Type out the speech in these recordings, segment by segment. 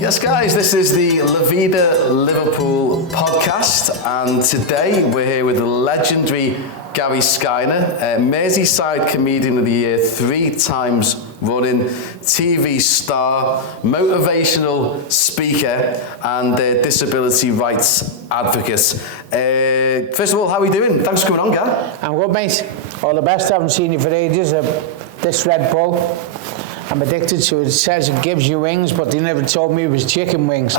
Yes, guys, this is the VIDA Liverpool podcast, and today we're here with the legendary Gary Skyner, Merseyside Comedian of the Year, 3 times running, TV star, motivational speaker, and disability rights advocate. First of all, how are we doing? Thanks for coming on, Gary. I'm good, mate. All the best. I haven't seen you for ages. This Red Bull, I'm addicted to it. It says it gives you wings, but they never told me it was chicken wings.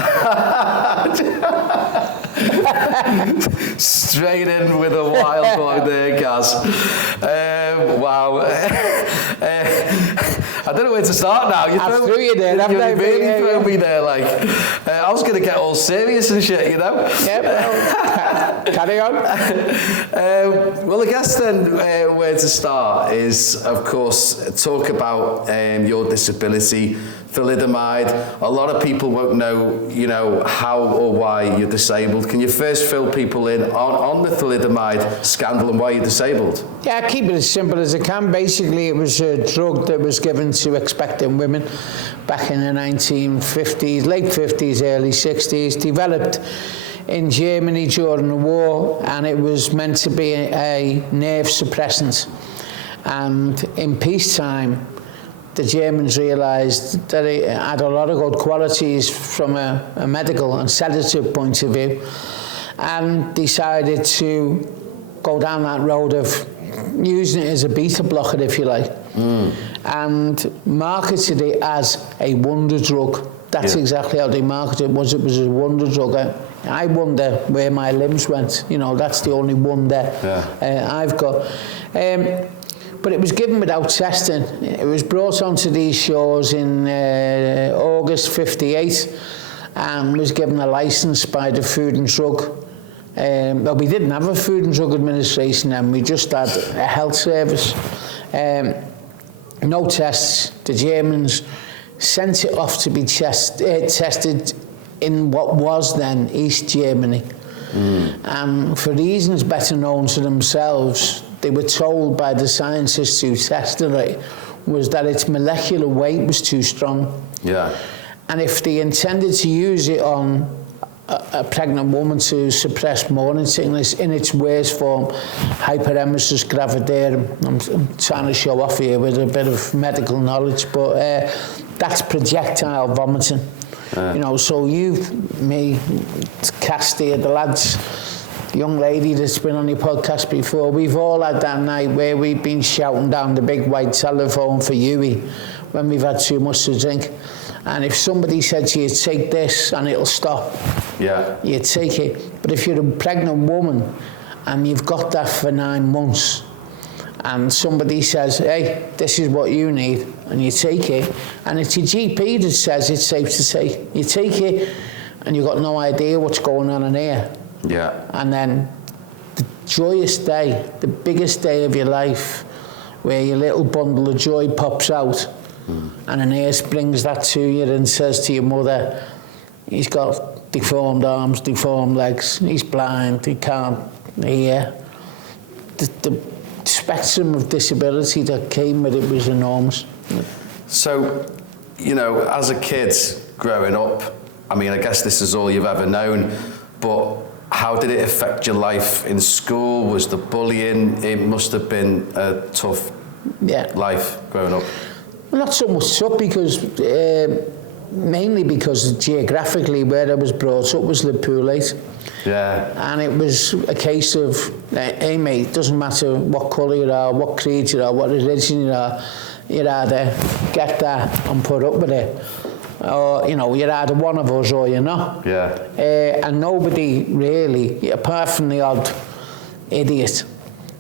Straight in with a wild one there, Gaz. Wow. I don't know where to start now. I threw you there, haven't I? You really threw me there, like. I was going to get all serious and shit, you know? Yep. Carry on. Well, I guess then where to start is, of course, talk about your disability, Thalidomide. A lot of people won't know, you know, how or why you're disabled. Can you first fill people in on the Thalidomide scandal and why you're disabled? Yeah, I keep it as simple as I can. Basically, it was a drug that was given to expectant women back in the 1950s, late 50s, early 60s, developed in Germany during the war, and it was meant to be a nerve suppressant. And in peacetime, the Germans realised that it had a lot of good qualities from a medical and sedative point of view, and decided to go down that road of using it as a beta blocker, if you like, and marketed it as a wonder drug. That's exactly how they marketed it. It was a wonder drug. I wonder where my limbs went. You know, that's the only wonder I've got. But it was given without testing. It was brought onto these shores in August '58 and was given a licence by the Food and Drug. Well, we didn't have a Food and Drug Administration then, we just had a health service. No tests. The Germans sent it off to be tested in what was then East Germany. And for reasons better known to themselves, they were told by the scientists who tested it was that its molecular weight was too strong. Yeah. And if they intended to use it on a pregnant woman to suppress morning sickness in its worst form, hyperemesis gravidarum, I'm trying to show off here with a bit of medical knowledge, but that's projectile vomiting. You know, so me, Casty, the lads, young lady that's been on your podcast before, we've all had that night where we've been shouting down the big white telephone for Huey when we've had too much to drink. And if somebody said to you, take this and it'll stop, you take it. But if you're a pregnant woman and you've got that for 9 months, and somebody says, hey, this is what you need, and you take it, and it's your GP that says it's safe to take. You take it, and you've got no idea what's going on in here. Yeah. And then the joyous day, the biggest day of your life, where your little bundle of joy pops out, and a nurse brings that to you and says to your mother, he's got deformed arms, deformed legs, he's blind, he can't hear. The spectrum of disability that came with it was enormous. So, you know, as a kid growing up, I mean, I guess this is all you've ever known, but how did it affect your life in school? Was the bullying? It must have been a tough life growing up. Well, not so much tough, because mainly because geographically where I was brought up was Liverpool. And it was a case of, hey mate, it doesn't matter what colour you are, what creed you are, what religion you are, you'd either get that and put up with it, or, you know, you're either one of us or you're not. And nobody really, apart from the odd idiot,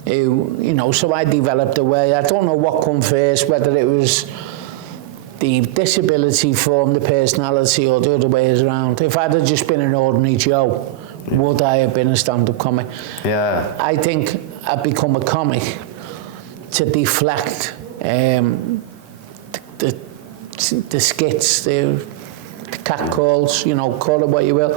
who, you know, so I developed a way, I don't know what come first, whether it was the disability formed the personality or the other way around. If I'd have just been an ordinary Joe, would I have been a stand-up comic? I think I've become a comic to deflect the skits, the catcalls, you know, call it what you will,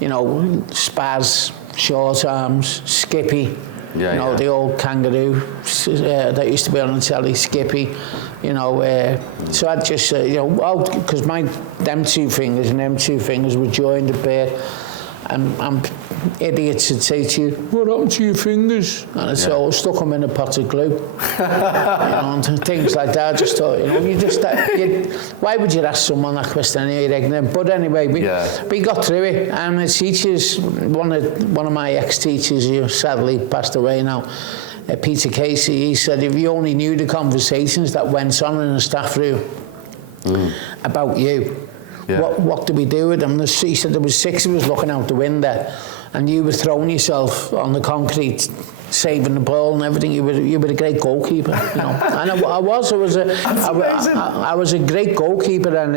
you know, Spaz, Short Arms, Skippy, Yeah, you know, yeah. the old kangaroo that used to be on the telly, Skippy, you know. So I'd just say, you know, because them two fingers and them two fingers were joined at birth. And idiots would say to you, what happened to your fingers? And I'd say, oh, stuck them in a pot of glue. You know, and things like that. I just thought, you know, why would you ask someone that question? You're ignorant. But anyway, we got through it. And the teachers, one of my ex-teachers, who sadly passed away now, Peter Casey, he said, if you only knew the conversations that went on in the staff room about you, what do we do with them? He said there was 6 of us looking out the window, and you were throwing yourself on the concrete, saving the ball and everything. You were a great goalkeeper, you know. And I was a great goalkeeper and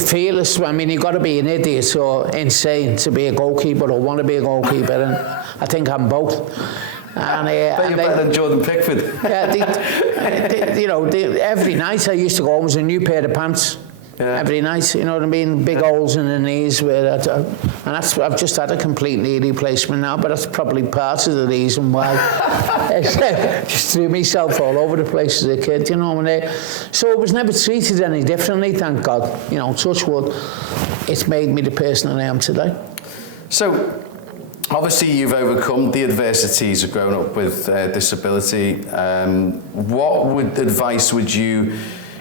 fearless. I mean, you've got to be an idiot or insane to be a goalkeeper or want to be a goalkeeper, and I think I'm both. And, you're better than Jordan Pickford. You know, every night I used to go home with a new pair of pants. Yeah. Every night, you know what I mean? Big holes in the knees. I've just had a complete knee replacement now, but that's probably part of the reason why. Just threw myself all over the place as a kid, you know. So it was never treated any differently, thank God. You know, touch wood, it's made me the person I am today. So, obviously you've overcome the adversities of growing up with disability. What advice would you...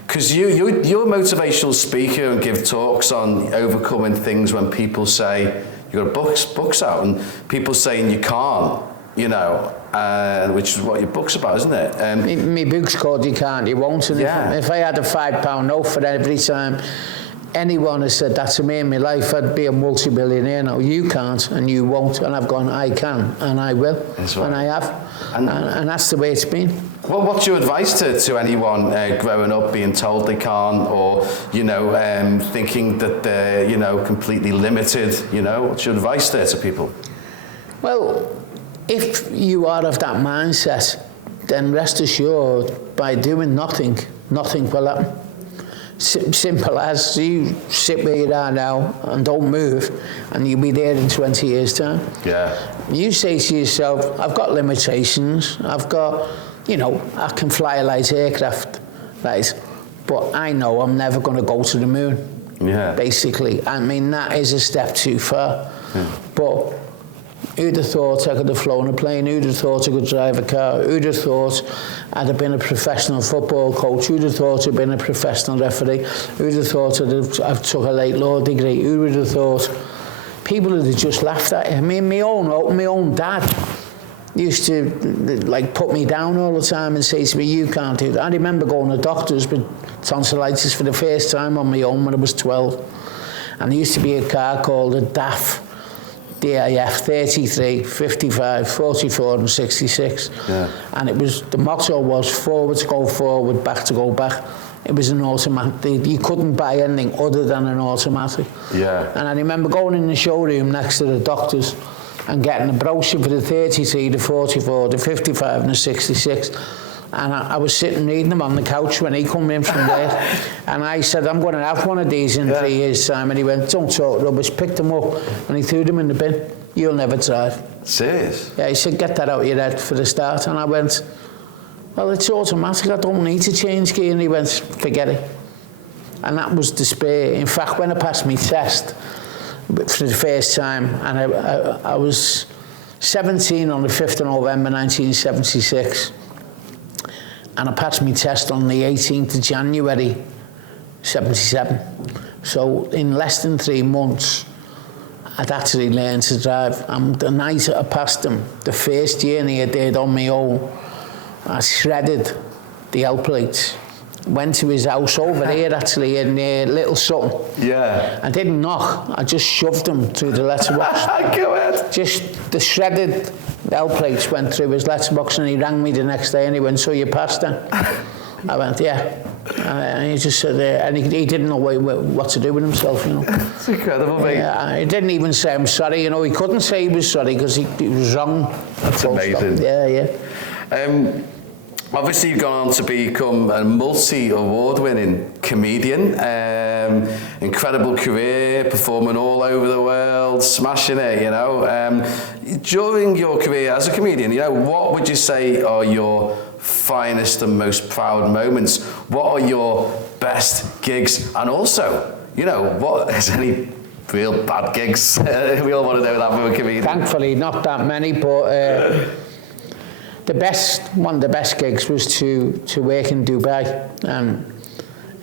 Because you're a motivational speaker and give talks on overcoming things when people say, you've got books out, and people saying you can't, you know, which is what your book's about, isn't it? My book's called You Can't, You Won't, and if I had a £5 note for every time anyone has said that to me in my life, I'd be a multi-billionaire now. You can't and you won't, and I've gone, I can and I will, and I have, and that's the way it's been. Well, what's your advice to anyone growing up being told they can't, or, you know, thinking that they're, you know, completely limited, you know? What's your advice there to people? Well, if you are of that mindset, then rest assured, by doing nothing, nothing will happen. Simple as, you sit where you are now and don't move, and you'll be there in 20 years' time. Yeah. You say to yourself, I've got limitations, I've got, you know, I can fly a light aircraft, right? But I know I'm never going to go to the moon. Yeah. Basically, I mean, that is a step too far. Yeah. But who'd have thought I could have flown a plane? Who'd have thought I could drive a car? Who'd have thought I'd have been a professional football coach? Who'd have thought I'd been a professional referee? Who'd have thought I've took a late law degree? Who would have thought? People would have just laughed at it. I mean, my own dad used to like put me down all the time and say to me, you can't do that. I remember going to doctors with tonsillitis for the first time on my own when I was 12. And there used to be a car called a DAF, DIF 33, 55, 44 and 66. Yeah. And it was, the motto was forward to go forward, back to go back. It was an automatic. You couldn't buy anything other than an automatic. Yeah. And I remember going in the showroom next to the doctors and getting a brochure for the 33, the 44, the 55 and the 66. And I was sitting reading them on the couch when he come in from there. And I said, I'm going to have one of these in 3 years' time. And he went, don't talk rubbish, picked them up, and he threw them in the bin. You'll never drive. Serious? Yeah, he said, get that out of your head for the start. And I went, well, it's automatic, I don't need to change gear. And he went, forget it. And that was despair. In fact, when I passed my test for the first time, and I was 17 on the 5th of November 1976, and I passed my test on the 18th of January 77. So in less than 3 months, I'd actually learned to drive. And the night I passed him, the first journey I did on my own, I shredded the L plates. Went to his house over here, actually, in Little Sutton. Yeah. I didn't knock, I just shoved him through the letterbox. Go ahead. Just the shredded L plates went through his letterbox, and he rang me the next day and he went, so you passed then? I went, yeah. And he just said, and he didn't know what to do with himself, you know. It's incredible, mate. Yeah, he didn't even say, I'm sorry, you know, he couldn't say he was sorry because he was wrong. That's amazing. Yeah, yeah. Obviously, you've gone on to become a multi-award-winning comedian. Incredible career, performing all over the world, smashing it, you know. During your career as a comedian, you know, what would you say are your finest and most proud moments? What are your best gigs? And also, you know, what is any real bad gigs? We all want to know that from a comedian. Thankfully, not that many, but one of the best gigs was to work in Dubai,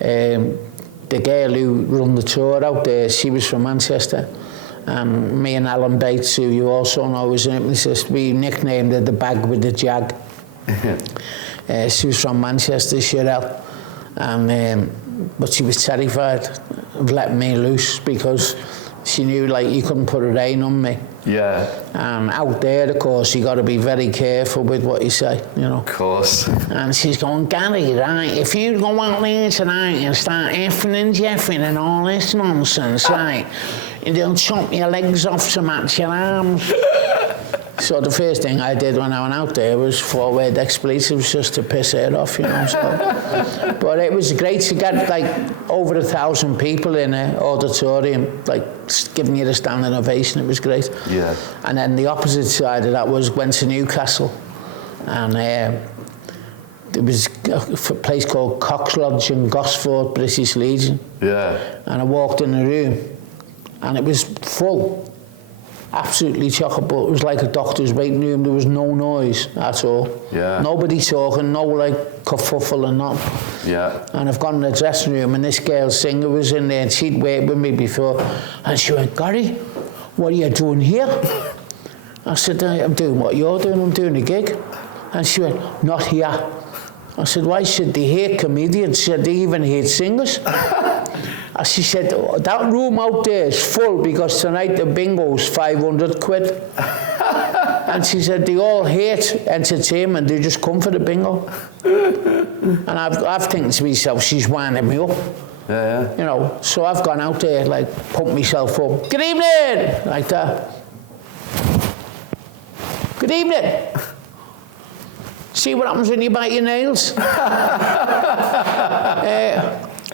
and the girl who run the tour out there, she was from Manchester, and me and Alan Bates, who you also know was an hypnotist, we nicknamed her the bag with the jag. She was from Manchester, Cheryl, and but she was terrified of letting me loose because she knew, like, you couldn't put a rein on me. Yeah. And out there, of course, you got to be very careful with what you say, you know. Of course. And she's going, Gary, right, if you go out there tonight and start effing and jeffing and all this nonsense, right, and they'll chop your legs off to match your arms. So the first thing I did when I went out there was 4-word expletives just to piss her off, you know. So. But it was great to get, like, over 1,000 people in an auditorium, like, giving you the standing ovation. It was great. Yeah. And then the opposite side of that went to Newcastle, and there was a place called Cox Lodge in Gosford, British Legion. Yeah. And I walked in the room, and it was full. Absolutely chock-a-block. It was like a doctor's waiting room. There was no noise at all. Yeah. Nobody talking, no, like, kerfuffle and nothing. Yeah. And I've gone in the dressing room, and this girl singer was in there, and she'd worked with me before, and she went, Gary, what are you doing here? I said, I'm doing what you're doing. I'm doing a gig. And she went, not here. I said, why should they hate comedians? She said, they even hate singers. And she said, that room out there is full because tonight the bingo's 500 quid. And she said, they all hate entertainment, they just come for the bingo. And I've thinking to myself, she's winding me up. Yeah. You know, so I've gone out there, like, pumped myself up. Good evening! Like that. Good evening. See what happens when you bite your nails?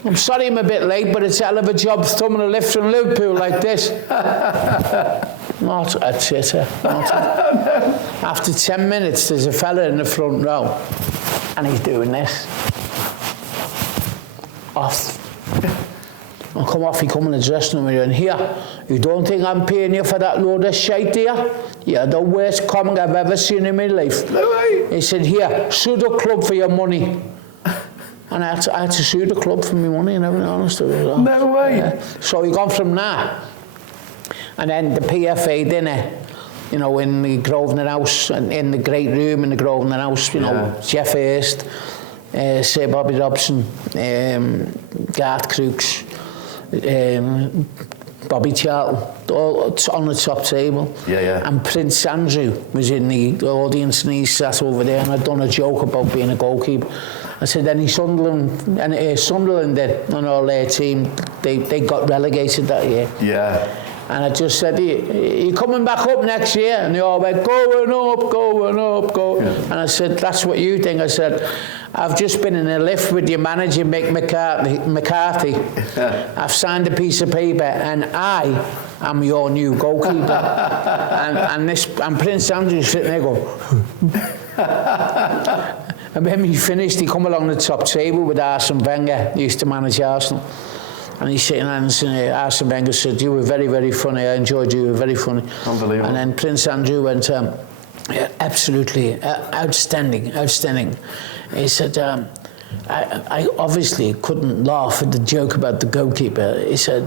I'm sorry I'm a bit late, but it's a hell of a job thumbing a lift from Liverpool like this. Not a titter. Not a... After 10 minutes, there's a fella in the front row, and he's doing this. Off. I come off, he come in the dressing room and here, you don't think I'm paying you for that load of shite here? You're the worst comic I've ever seen in my life. No way. He said, here, sue the club for your money. And I had to sue the club for my money and everything, honestly. No way. So we gone from there. And then the PFA dinner, you know, in the Grosvenor House, in the great room in the Grosvenor House, you know, Jeff Hurst, Sir Bobby Robson, Garth Crooks, Bobby Charlton, all on the top table. Yeah. And Prince Andrew was in the audience, and he sat over there, and I'd done a joke about being a goalkeeper. I said, any Sunderland, and Sunderland did, on all their team, they got relegated that year. Yeah. And I just said, you're coming back up next year? And they all went, going up. Yeah. And I said, that's what you think. I said, I've just been in a lift with your manager, Mick McCarthy. I've signed a piece of paper, and I am your new goalkeeper. and Prince Andrew's sitting there going... And when he finished, he come along the top table with Arsene Wenger. He used to manage Arsenal. And he's sitting there, and Arsene Wenger said, you were very, very funny. I enjoyed you. You were very funny. Unbelievable. And then Prince Andrew went, yeah, absolutely, outstanding. He said, I obviously couldn't laugh at the joke about the goalkeeper. He said,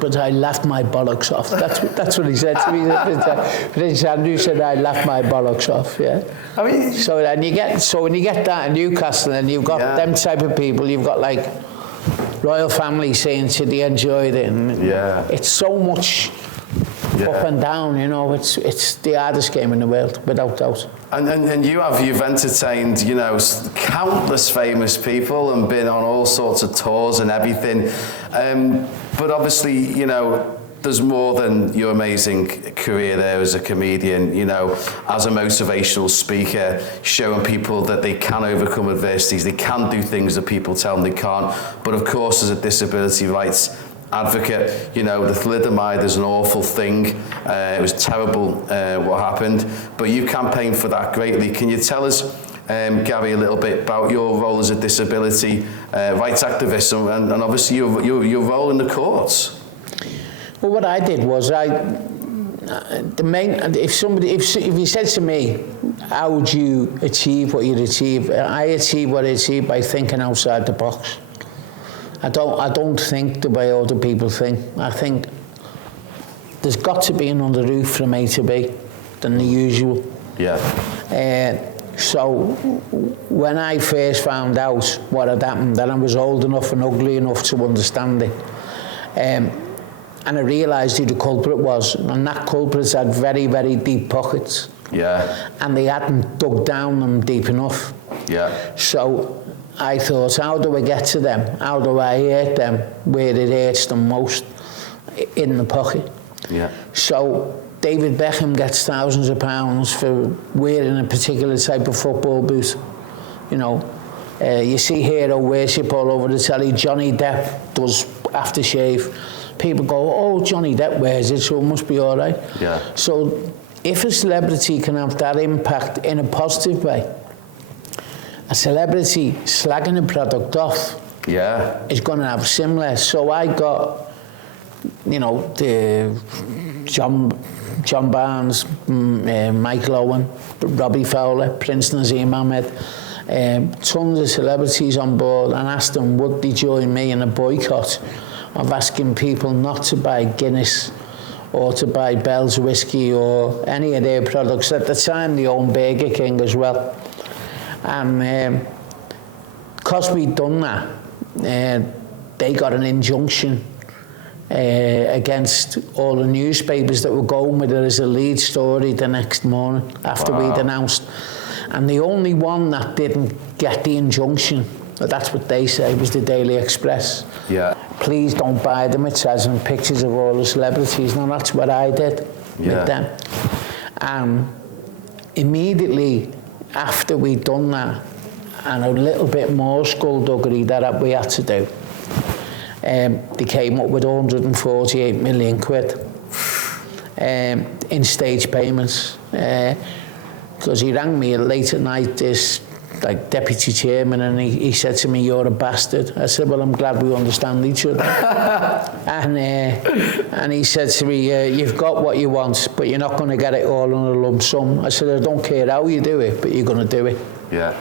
but I laughed my bollocks off. That's what he said to me. Prince Andrew said, I laughed my bollocks off. Yeah. I mean, so when you get that in Newcastle, and you've got them type of people, you've got like royal family saying to they enjoyed it, and it's so much up and down, you know. It's the hardest game in the world, without doubt. And you've entertained, you know, countless famous people and been on all sorts of tours and everything. But obviously, you know, there's more than your amazing career there as a comedian, you know, as a motivational speaker, showing people that they can overcome adversities, they can do things that people tell them they can't. But of course, as a disability rights advocate, you know, the thalidomide is an awful thing. It was terrible what happened, but you campaigned for that greatly. Can you tell us, Gary, a little bit about your role as a disability rights activist and obviously your role in the courts? Well, what I did was if you said to me, how would you achieve what you'd achieve? I achieve what I achieve by thinking outside the box. I don't think the way other people think. I think there's got to be another route from A to B than the usual. Yeah. So when I first found out what had happened, then I was old enough and ugly enough to understand it. And I realised who the culprit was, and that culprit had very, very deep pockets. Yeah. And they hadn't dug down them deep enough. Yeah. So I thought, how do I get to them? How do I hurt them where it hurts them most? In the pocket. Yeah. So David Beckham gets thousands of pounds for wearing a particular type of football boot. You know, you see hero worship all over the telly. Johnny Depp does aftershave. People go, oh, Johnny Depp wears it, so it must be all right. Yeah. So if a celebrity can have that impact in a positive way, a celebrity slagging a product off is going to have similar. So I got, you know, the John Barnes, Michael Owen, Robbie Fowler, Prince Nazim Ahmed, tons of celebrities on board, and asked them would they join me in a boycott of asking people not to buy Guinness or to buy Bell's whiskey or any of their products. At the time, they owned Burger King as well. And because we'd done that, they got an injunction against all the newspapers that were going with it as a lead story the next morning after we'd announced. And the only one that didn't get the injunction, that's what they say, was the Daily Express. Yeah. Please don't buy them, it says, in pictures of all the celebrities. Now that's what I did with them. Immediately after we'd done that, and a little bit more skullduggery that we had to do, they came up with 148 million quid in stage payments. Because he rang me late at night, this like deputy chairman, and he said to me, you're a bastard. I said, well, I'm glad we understand each other. and he said to me, you've got what you want, but you're not going to get it all in a lump sum. I said, I don't care how you do it, but you're going to do it. Yeah.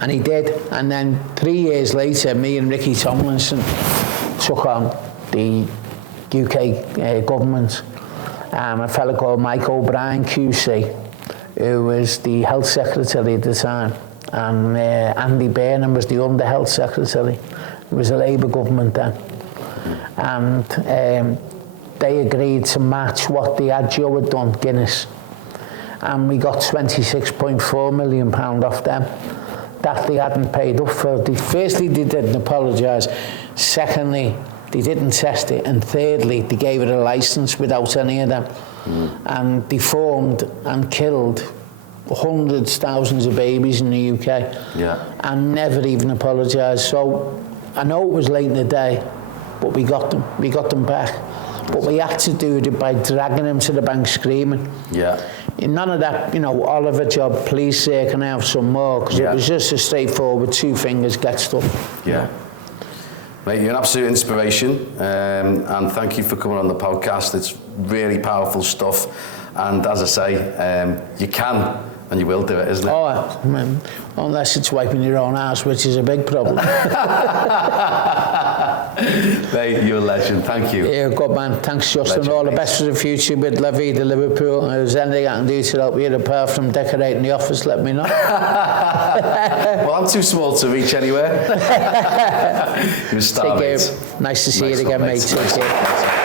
And he did. And then 3 years later, me and Ricky Tomlinson took on the UK government. A fellow called Mike O'Brien QC, who was the health secretary at the time, and Andy Burnham was the under health secretary. It was a Labour government then. And they agreed to match what the Joe had done, Guinness. And we got £26.4 million off them that they hadn't paid up for. Firstly, they didn't apologise. Secondly, they didn't test it. And thirdly, they gave it a licence without any of them. And deformed and killed hundreds, thousands of babies in the UK. And never even apologised. So I know it was late in the day, but we got them back. But we had to do it by dragging them to the bank screaming. None of that, you know, Oliver job, please sir, can I have some more? Because it was just a straightforward 2 fingers, get stuff. Mate, you're an absolute inspiration, and thank you for coming on the podcast. It's really powerful stuff, and as I say, you can and you will do it, isn't it? Oh, I mean, unless it's wiping your own ass, which is a big problem. Mate, you're a legend. Thank you. Yeah, good man. Thanks, Justin. Legend, all the best for the future with VIDA LIVERPOol. If there's anything I can do to help you apart from decorating the office, let me know. Well, I'm too small to reach anywhere. You're a star, mate. Nice to see you again, mate. Take care.